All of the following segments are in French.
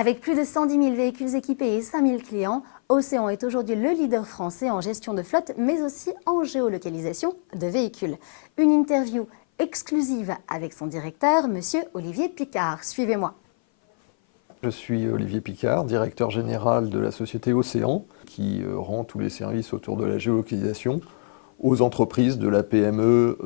Avec plus de 110 000 véhicules équipés et 5 000 clients, Océan est aujourd'hui le leader français en gestion de flotte, mais aussi en géolocalisation de véhicules. Une interview exclusive avec son directeur, Monsieur Olivier Picard. Suivez-moi. Je suis Olivier Picard, directeur général de la société Océan, qui rend tous les services autour de la géolocalisation aux entreprises, de la PME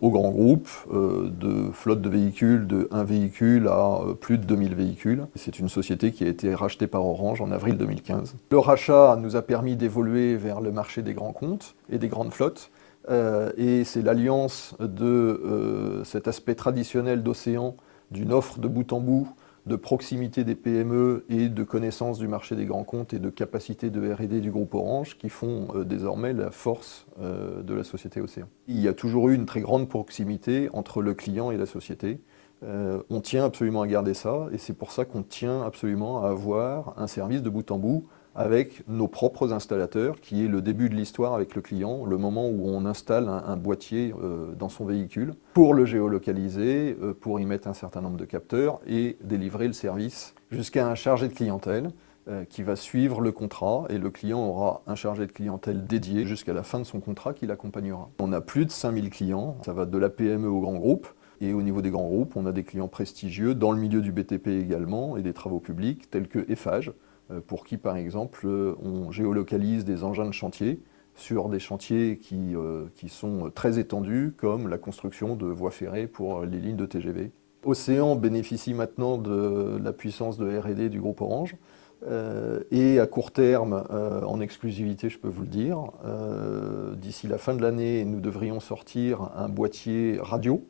aux grands groupes, de flotte de véhicules, de 1 véhicule à plus de 2000 véhicules. C'est une société qui a été rachetée par Orange en avril 2015. Le rachat nous a permis d'évoluer vers le marché des grands comptes et des grandes flottes. Et c'est l'alliance de cet aspect traditionnel d'Océan, d'une offre de bout en bout, de proximité des PME et de connaissance du marché des grands comptes et de capacité de R&D du groupe Orange qui font désormais la force de la société Océan. Il y a toujours eu une très grande proximité entre le client et la société. On tient absolument à garder ça et c'est pour ça qu'on tient absolument à avoir un service de bout en bout avec nos propres installateurs, qui est le début de l'histoire avec le client, le moment où on installe un boîtier dans son véhicule pour le géolocaliser, pour y mettre un certain nombre de capteurs et délivrer le service jusqu'à un chargé de clientèle qui va suivre le contrat et le client aura un chargé de clientèle dédié jusqu'à la fin de son contrat qui l'accompagnera. On a plus de 5000 clients, ça va de la PME au grand groupe. Et au niveau des grands groupes, on a des clients prestigieux dans le milieu du BTP également et des travaux publics tels que Eiffage, pour qui, par exemple, on géolocalise des engins de chantier sur des chantiers qui sont très étendus, comme la construction de voies ferrées pour les lignes de TGV. Océan bénéficie maintenant de la puissance de R&D du groupe Orange, et à court terme, en exclusivité, je peux vous le dire, d'ici la fin de l'année, nous devrions sortir un boîtier radio.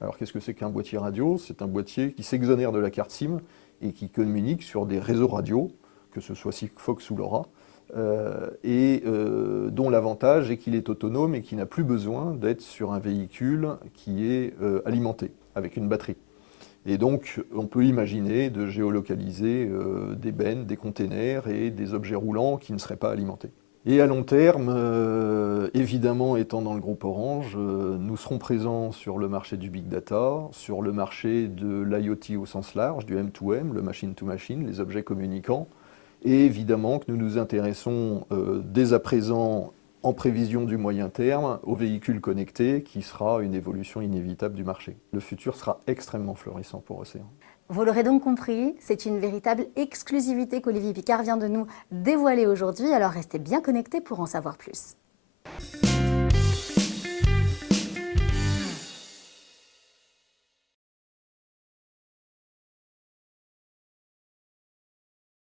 Alors qu'est-ce que c'est qu'un boîtier radio? C'est un boîtier qui s'exonère de la carte SIM et qui communique sur des réseaux radio, que ce soit Sigfox ou LoRa, dont l'avantage est qu'il est autonome et qu'il n'a plus besoin d'être sur un véhicule qui est alimenté avec une batterie. Et donc on peut imaginer de géolocaliser des bennes, des containers et des objets roulants qui ne seraient pas alimentés. Et à long terme, évidemment étant dans le groupe Orange, nous serons présents sur le marché du Big Data, sur le marché de l'IoT au sens large, du M2M, le machine to machine, les objets communicants, et évidemment que nous nous intéressons dès à présent, en prévision du moyen terme, aux véhicules connectés, qui sera une évolution inévitable du marché. Le futur sera extrêmement florissant pour Océan. Vous l'aurez donc compris, c'est une véritable exclusivité qu'Olivier Picard vient de nous dévoiler aujourd'hui, alors restez bien connectés pour en savoir plus.